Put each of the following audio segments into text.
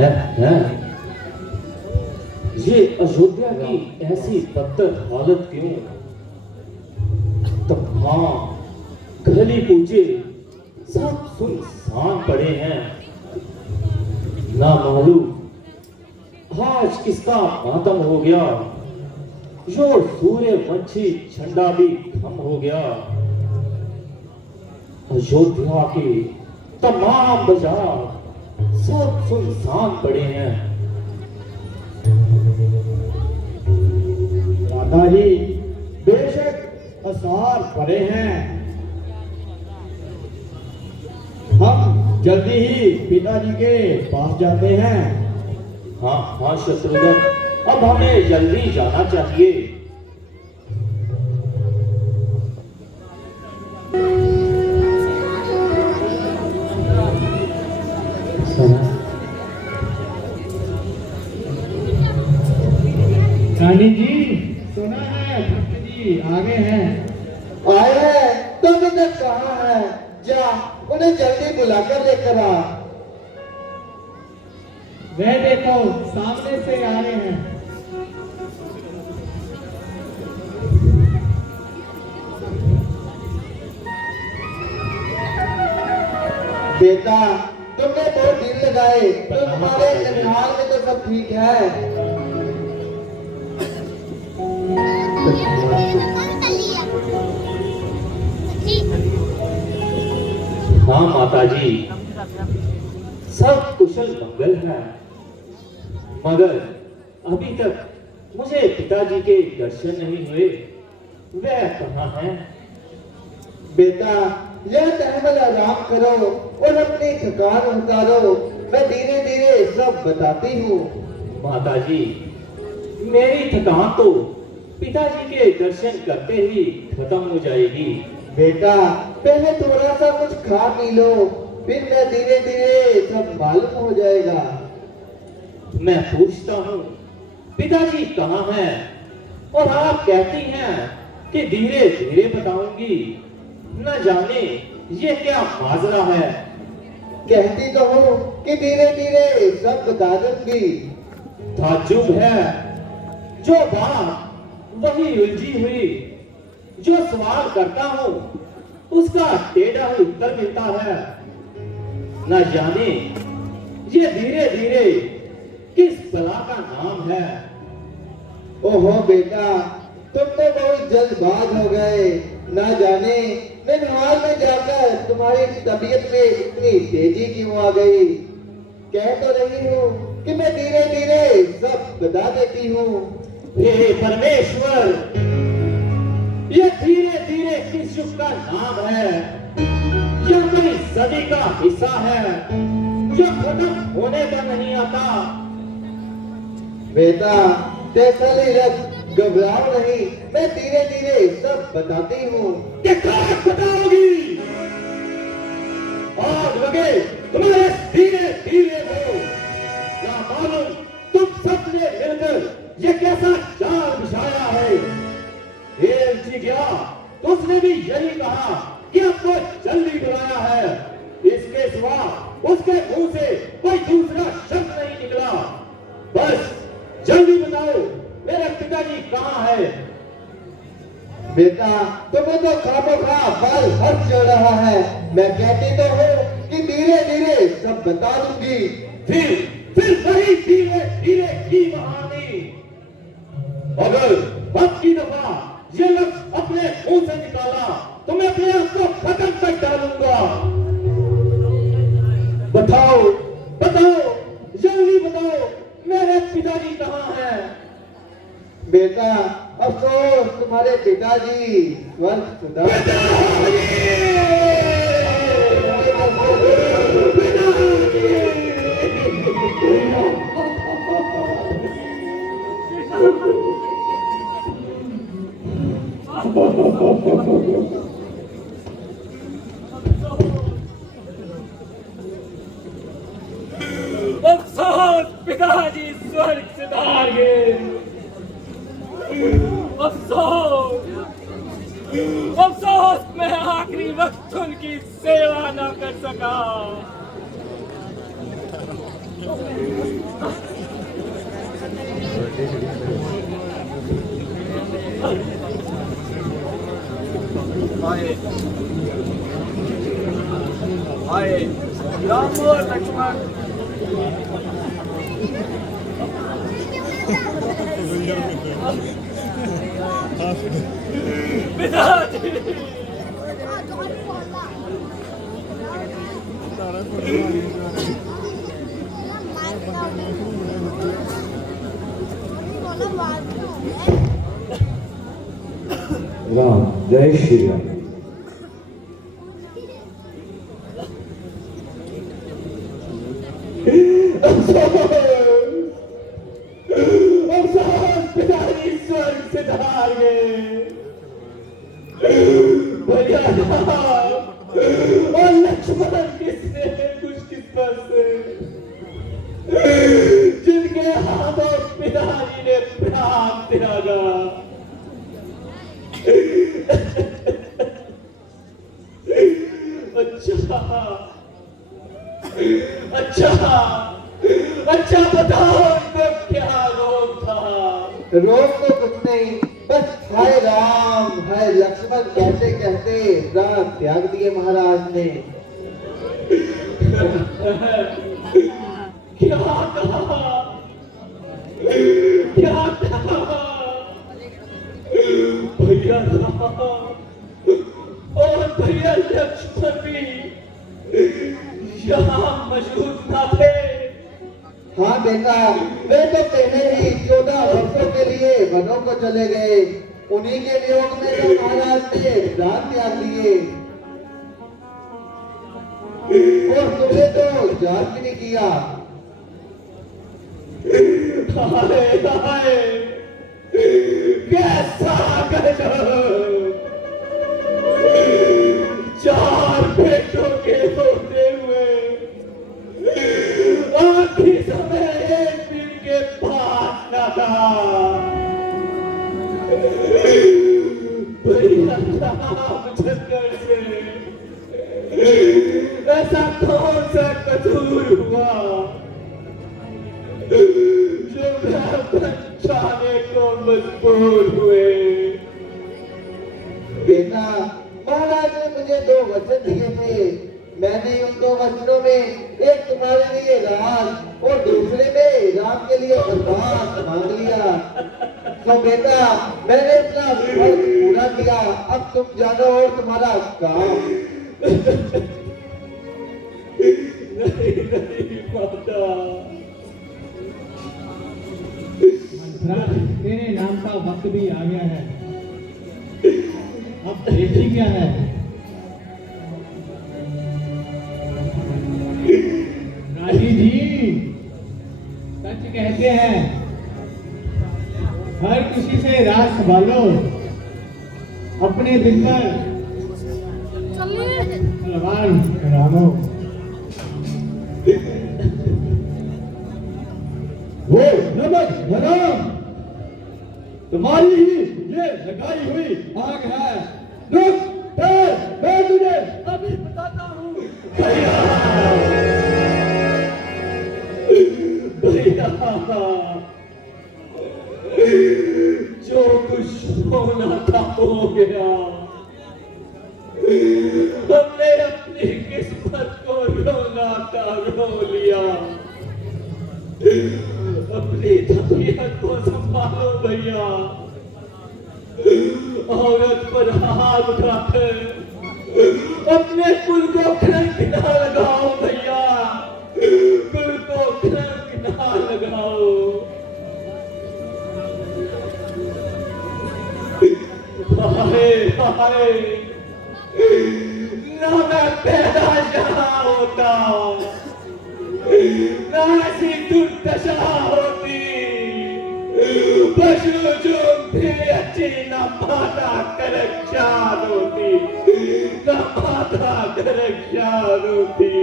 है। ये अयोध्या की ऐसी बदतर हालत क्यों? तमाम गली कूचे सब सुनसान पड़े हैं। ना मालूम आज किसका मातम हो गया। जो सूर्यवंशी झंडा भी खम हो गया। अयोध्या के तमाम बाजार सब सुनसान पड़े हैं। माताजी, बेशक आसार पड़े हैं। हम जल्दी ही पिताजी के पास जाते हैं। हाँ हाँ शत्रुघ्न, अब हमें जल्दी जाना चाहिए। रानी जी, सुना है भक्त जी आगे हैं। आए हैं तो अभी तक कहाँ है? जा उन्हें जल्दी बुलाकर लेकर आ। वह देखो सामने से आ रहे हैं। बेटा, तुमने बहुत दिल लगाए तो तुम्हारे ननिहाल में तो सब ठीक है। हाँ माताजी, सब कुशल मंगल है। मगर अभी तक मुझे पिताजी के दर्शन नहीं हुए। वह कहाँ हैं? बेटा, यह तहमल आराम करो और अपनी थकान उतारो। मैं धीरे धीरे सब बताती हूँ। माताजी, मेरी थकान तो पिताजी के दर्शन करते ही खत्म हो जाएगी। बेटा, पहले थोड़ा सा कुछ खा पी लो, फिर मैं धीरे धीरे सब मालूम हो जाएगा। मैं पूछता हूँ पिताजी कहाँ हैं, और आप कहती हैं कि धीरे धीरे बताऊंगी। न जाने ये क्या माजरा है। कहती तो हूँ कि धीरे धीरे सब बता दूंगी। ताज्जुब है, जो बात वही उलझी हुई। जो सवाल करता हूँ उसका टेढ़ा ही उत्तर मिलता है। न जाने ये धीरे धीरे किस बला का नाम है। ओहो बेटा, तुम तो बहुत जल्दबाज हो गए। ना जाने ननिहाल में जाकर तुम्हारी तबीयत में इतनी तेजी क्यों आ गई। कह तो रही हूँ कि मैं धीरे धीरे सब बता देती हूँ। हे परमेश्वर, ये धीरे धीरे किस युग का नाम है? यह कोई सदी का हिस्सा है जो खत्म होने का नहीं आता। बेटा, तसल्ली रख, घबराओ नहीं। मैं धीरे धीरे सब बताती हूँ। कि कब बताओगी? आग लगे तुम्हारे धीरे धीरे को। ना मालूम तुम सबने मिलकर ये कैसा जाल बिछाया है। हेल जी गया तो उसने भी यही कहा कि आपको जल्दी बुलाया है। इसके सिवा उसके मुंह से कोई दूसरा शब्द नहीं निकला। बस जल्दी बताओ, मेरे पिताजी कहाँ है? बेटा, तुम्हें तो खामोखा फल हर चढ़ रहा है। मैं कहती तो हूँ कि धीरे धीरे सब बता दूंगी। फिर वही धीरे धीरे की कहानी। अगर अब की दफा ये लफ्ज अपने मुंह से निकाला तो मैं अपने आप को खत्म कर डालूंगा। बताओ बताओ, जल्दी बताओ, मेरे पिताजी कहाँ हैं? बेटा, अफसोस तुम्हारे पिताजी स्वर्गसुदा। अफसोस, पिताजी स्वर्ग सिधार गए। अफसोस, अफसोस, मैं आखिरी वक्त उनकी सेवा न कर सका। आए राम और लक्ष्मण पिताजी राम जय श्री राम। अफसोस पिताजी स्वर्ग से धार गए भैया और लक्ष्मण किसने खुशकिस्मत से जिनके हाथों पिताजी ने प्राण त्यागा। अच्छा बताओ इनको क्या रोग था? रोग तो कुछ नहीं, बस हाय राम हाय लक्ष्मण कहते कहते प्राण त्याग दिए महाराज ने। क्या कहा? क्या कहा? भैया और भैया लक्ष्मण भी यहाँ मौजूद न थे। हाँ बेटा, वे तो पहले ही 14 वर्षों के लिए वनों को चले गए। उन्हीं के वियोग में तो महाराज ने प्राण त्याग दिए। और तुमने तो याद भी नहीं किया। हाय हाय कैसा गजब! 4 बेटों के होते हुए आखिरी समय एक दिन के पास न था। भैया रामचंद्र से ऐसा कौन सा कसूर हुआ जो बचाने को मजबूर हुए? बेटा, महाराज ने मुझे 2 वचन दिए थे। मैंने उन 2 वचनों में एक तुम्हारे लिए राज और दूसरे में राम के लिए वरदान मांग लिया। तो बेटा, मैंने अपना फर्ज पूरा किया। अब तुम जानो और तुम्हारा काम। नहीं माता। तेरे नाम का वक्त भी आ गया है। अब तेजी क्या है? राजी जी सच कहते हैं, हर किसी से राज संभालो, अपने दिल पर तलवार चढ़ाओ। वो नमक हराम तुम्हारी ही ये लगाई हुई आग है। रुक ठहर, मैं तुझे अभी बताता हूँ। भैया भैया जो कुछ होना था हो गया। हमने अपनी किस्मत को रोना था रो लिया। अपनी तबीयत को संभालो भैया। औरत पर हाथ उठाकर अपने कुल को कलंक ना लगाओ भैया। कुल को कलंक ना लगाओ। हाय हाय ना मैं पैदा यहाँ होता ना ऐसी दुर्दशा होती। पशु जो भी अच्छी न माता करक्षान होती, न माता करक्षान होती।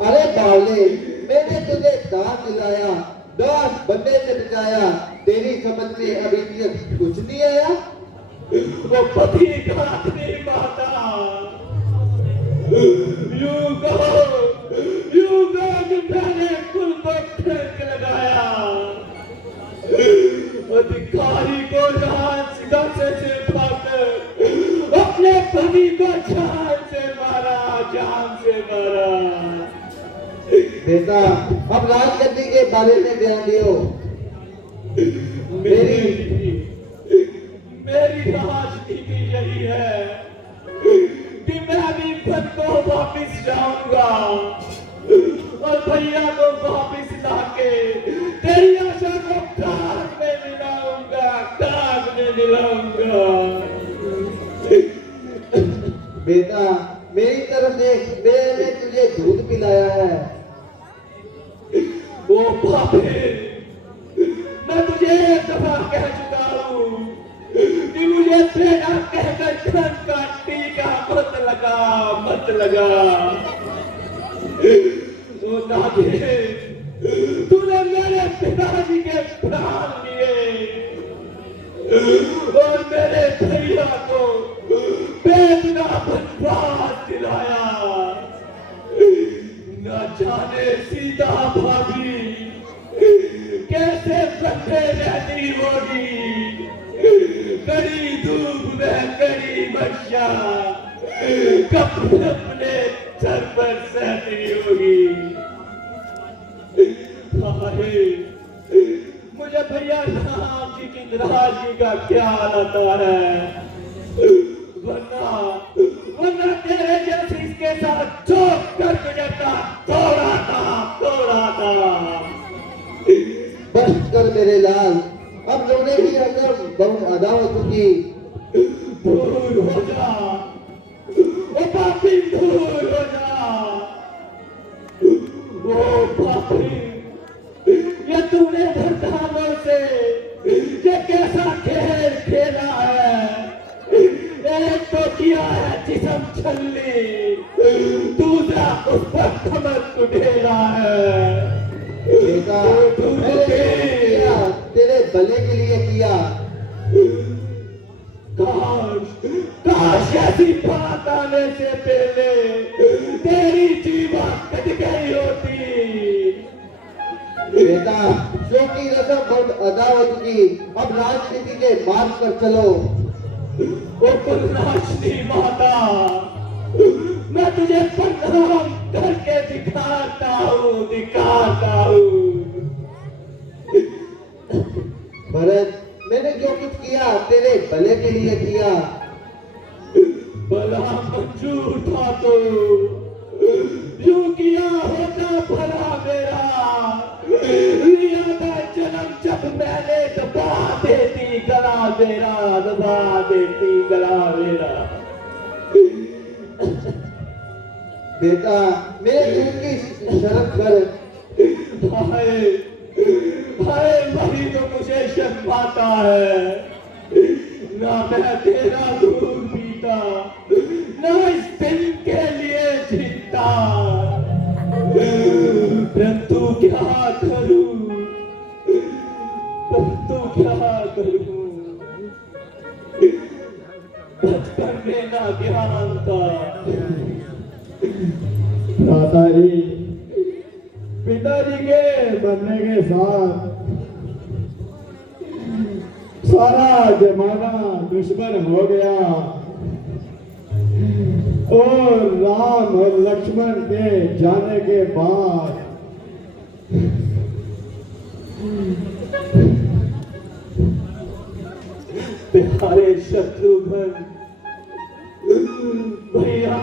अरे बावले, मैंने तुझे दान दिलाया, दान बनने से बचाया। तेरी समझ में अभी तक कुछ नहीं आया। वो पति घातनी माता यूं कहो कि मैंने डंक लगाया। अधिकारी को जान से उठाकर अपने पति को जान से मारा। बेटा अब राजगद्दी के बारे में ध्यान दियो। मेरी राजनीति यही है कि मैं भी पद को वापिस जाऊंगा और भैया को वापिस लाके तेरी आशा को काग में मिलाऊंगा। बेटा मेरी तरफ देख, मैंने तुझे दूध पिलाया है। वो बापे, मैं तुझे एक दफा कह चुका हूँ कि मुझे तेरा कहकर धन का टीका मत लगा। तो नागे, तूने मेरे पिताजी के प्राण लिए और मेरे भैया को बेदना बर्बाद दिलाया। न जाने सीता भाभी कैसे बैठे रहती होगी, कड़ी धूप में कड़ी बच्चा कब अपने सर पर सहती होगी। मुझे भैया राम जी की नाराजगी का ख्याल आता है, वरना तेरे जैसे इसके साथ जो कर गुजरता तोड़ा था। बस कर मेरे लाल, अब रोने की रकम बहुत अदा हो चुकी। दूर हो जा, ओ पापी दूर हो जा। ओ पापी, ये तूने धरधामों से ये कैसा खेल खेला है। एक तो किया है जिसम छल्ली, दूसरा उस पर कमर कुढ़ेला है। बेटा मैंने किया, तेरे भले के लिए किया। काश ऐसी बात आने से पहले तेरी जीवा कट गई होती। बेटा शो की रस्म बहुत अदा हो चुकी, अब राजनीति के मार्ग पर चलो। ओ कुलनाशनी माता, मैं तुझे प्रणाम करके दिखाता हूँ। भरत मैंने जो कुछ किया तेरे भले के लिए किया। भला मंजूर था तो यूं किया होता भला मेरा। लिया था जन्म जब मैंने दबा देती गला मेरा। बेटा मेरे दिल की शर्म कर। हाय वही तो मुझे शर्माता है। ना मैं तेरा दूध पीता, ना इस दिन के लिए जीता। परंतु क्या करूं, बचपन में ना ज्ञान था। भ्राताजी, पिताजी के बनने के साथ सारा जमाना दुश्मन हो गया और राम और लक्ष्मण के जाने के बाद प्यारे शत्रुघ्न भैया,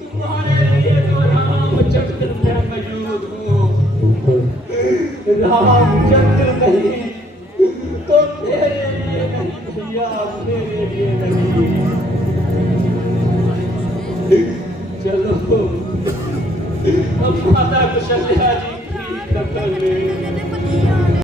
तुम्हारे लिए तो रामचंद्र मैं मौजूद हूँ। रामचंद्र नहीं तो तेरे लिए नहीं भैया, मेरे लिए नहीं। चलो अब माता कुशल्या